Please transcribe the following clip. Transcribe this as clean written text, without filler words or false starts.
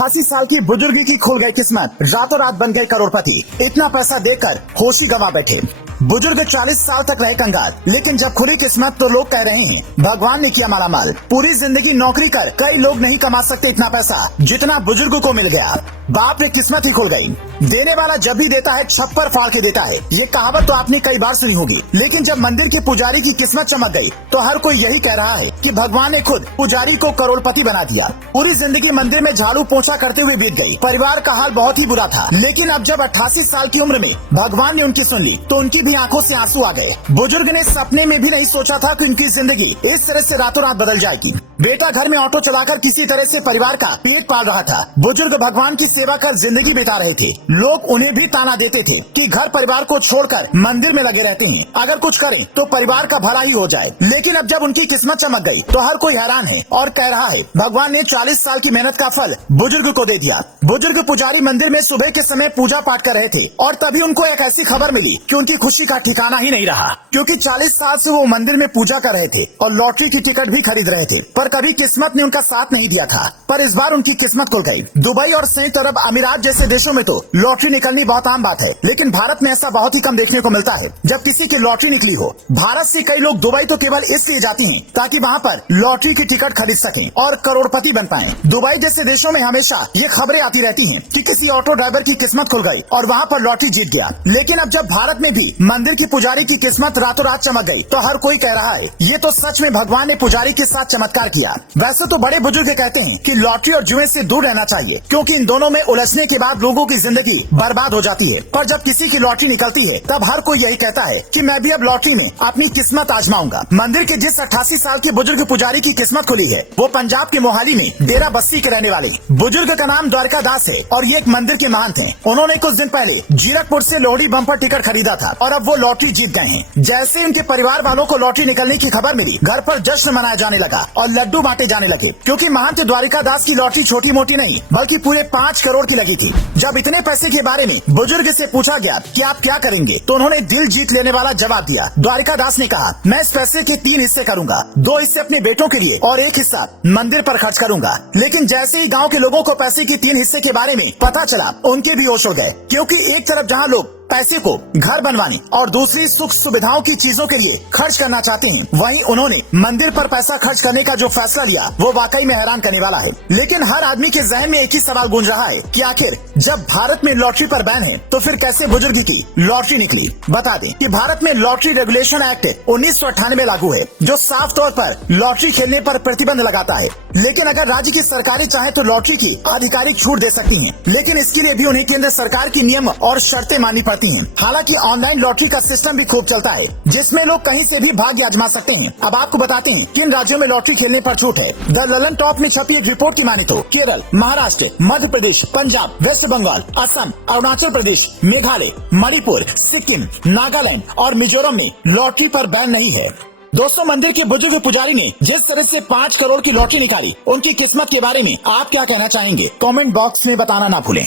80 साल की बुजुर्ग की खुल गई किस्मत, रातों रात बन गए करोड़पति। इतना पैसा देकर होश ही गंवा बैठे। बुजुर्ग 40 साल तक रहे कंगाल, लेकिन जब खुली किस्मत तो लोग कह रहे हैं भगवान ने किया मालामाल। पूरी जिंदगी नौकरी कर कई लोग नहीं कमा सकते इतना पैसा जितना बुजुर्ग को मिल गया। बाप रे किस्मत ही खुल गई। देने वाला जब भी देता है छप्पर फाड़ के देता है, ये कहावत तो आपने कई बार सुनी होगी। लेकिन जब मंदिर के पुजारी की किस्मत चमक गई तो हर कोई यही कह रहा है कि भगवान ने खुद पुजारी को करोड़पति बना दिया। पूरी जिंदगी मंदिर में झाड़ू पोछा करते हुए बीत गई। परिवार का हाल बहुत ही बुरा था, लेकिन अब जब 88 साल की उम्र में भगवान ने उनकी सुन ली तो उनकी भी आंखों से आंसू आ गए। बुजुर्ग ने सपने में भी नहीं सोचा था कि उनकी जिंदगी इस तरह से रातों रात बदल जाएगी। बेटा घर में ऑटो चलाकर किसी तरह से परिवार का पेट पाल रहा था। बुजुर्ग भगवान की सेवा कर जिंदगी बिता रहे थे। लोग उन्हें भी ताना देते थे कि घर परिवार को छोड़कर मंदिर में लगे रहते हैं, अगर कुछ करें तो परिवार का भला ही हो जाए। लेकिन अब जब उनकी किस्मत चमक गई तो हर कोई हैरान है और कह रहा है भगवान ने 40 साल की मेहनत का फल बुजुर्ग को दे दिया। बुजुर्ग पुजारी मंदिर में सुबह के समय पूजा पाठ कर रहे थे और तभी उनको एक ऐसी खबर मिली कि उनकी खुशी का ठिकाना ही नहीं रहा, क्योंकि 40 साल से वो मंदिर में पूजा कर रहे थे और लॉटरी की टिकट भी खरीद रहे थे, पर कभी किस्मत ने उनका साथ नहीं दिया था। पर इस बार उनकी किस्मत खुल गई। दुबई और संयुक्त अरब अमीरात जैसे देशों में तो लॉटरी निकलनी बहुत आम बात है, लेकिन भारत में ऐसा बहुत ही कम देखने को मिलता है जब किसी की लॉटरी निकली हो। भारत से कई लोग दुबई तो केवल इसलिए जाती हैं ताकि वहाँ पर लॉटरी की टिकट खरीद सकें और करोड़पति बन पाएं। दुबई जैसे देशों में हमेशा ये खबरें आती रहती हैं कि किसी ऑटो ड्राइवर की किस्मत खुल गई और वहाँ पर लॉटरी जीत गया। लेकिन अब जब भारत में भी मंदिर की पुजारी की किस्मत रातों रात चमक गई तो हर कोई कह रहा है ये तो सच में भगवान ने पुजारी के साथ चमत्कार किया। वैसे तो बड़े बुजुर्ग कहते हैं कि लॉटरी और जुए से दूर रहना चाहिए, क्योंकि इन दोनों में उलझने के बाद लोगों की जिंदगी बर्बाद हो जाती है। पर जब किसी की लॉटरी निकलती है तब हर कोई यही कहता है कि मैं भी अब लॉटरी में अपनी किस्मत आजमाऊंगा। मंदिर के जिस 88 साल के बुजुर्ग पुजारी की किस्मत खुली है वो पंजाब के मोहाली में डेरा बस्सी के रहने वाले बुजुर्ग का नाम द्वारका दास है और ये एक मंदिर के महंत हैं। उन्होंने कुछ दिन पहले जीरकपुर से लोहड़ी बम्पर टिकट खरीदा था और अब वो लॉटरी जीत गए हैं। जैसे उनके परिवार वालों को लॉटरी निकलने की खबर मिली, घर पर जश्न मनाया जाने लगा और लड्डू बांटे जाने लगे, क्योंकि महंत द्वारिका दास की लॉटरी छोटी मोटी नहीं बल्कि पूरे 5 करोड़ की लगी थी। जब इतने पैसे के बारे में बुजुर्ग से पूछा गया कि आप क्या करेंगे तो उन्होंने दिल जीत लेने वाला जवाब दिया। द्वारिका दास ने कहा, मैं इस पैसे के 3 हिस्से करूंगा, 2 हिस्से अपने बेटों के लिए और 1 हिस्सा मंदिर पर खर्च करूंगा। लेकिन जैसे ही गाँव के लोगों को पैसे की 3 हिस्से के बारे में पता चला, उनके भी होश उड़ गए, क्योंकि एक तरफ जहाँ लोग पैसे को घर बनवाने और दूसरी सुख सुविधाओं की चीजों के लिए खर्च करना चाहते हैं, वहीं उन्होंने मंदिर पर पैसा खर्च करने का जो फैसला लिया वो वाकई में हैरान करने वाला है। लेकिन हर आदमी के जहन में एक ही सवाल गूंज रहा है कि आखिर जब भारत में लॉटरी पर बैन है तो फिर कैसे बुजुर्ग की लॉटरी निकली। बता दें कि भारत में लॉटरी रेगुलेशन एक्ट 1998 लागू है, जो साफ तौर पर लॉटरी खेलने पर प्रतिबंध लगाता है। लेकिन अगर राज्य की सरकारें चाहे तो लॉटरी की आधिकारिक छूट दे सकती हैं, लेकिन इसके लिए भी उन्हें केंद्र सरकार की नियम और शर्तें माननी पड़ती हैं। हालांकि ऑनलाइन लॉटरी का सिस्टम भी खूब चलता है, जिसमें लोग कहीं से भी भाग्य आजमा सकते हैं। अब आपको बताते हैं किन राज्यों में लॉटरी खेलने पर छूट है। द ललन टॉप में छपी एक रिपोर्ट की माने तो केरल, महाराष्ट्र, मध्य प्रदेश, पंजाब, वेस्ट बंगाल, असम, अरुणाचल प्रदेश, मेघालय, मणिपुर, सिक्किम, नागालैंड और मिजोरम में लॉटरी पर बैन नहीं है। दोस्तों, मंदिर के बुजुर्ग पुजारी ने जिस तरह से 5 करोड़ की लॉटरी निकाली, उनकी किस्मत के बारे में आप क्या कहना चाहेंगे? कमेंट बॉक्स में बताना ना भूलें।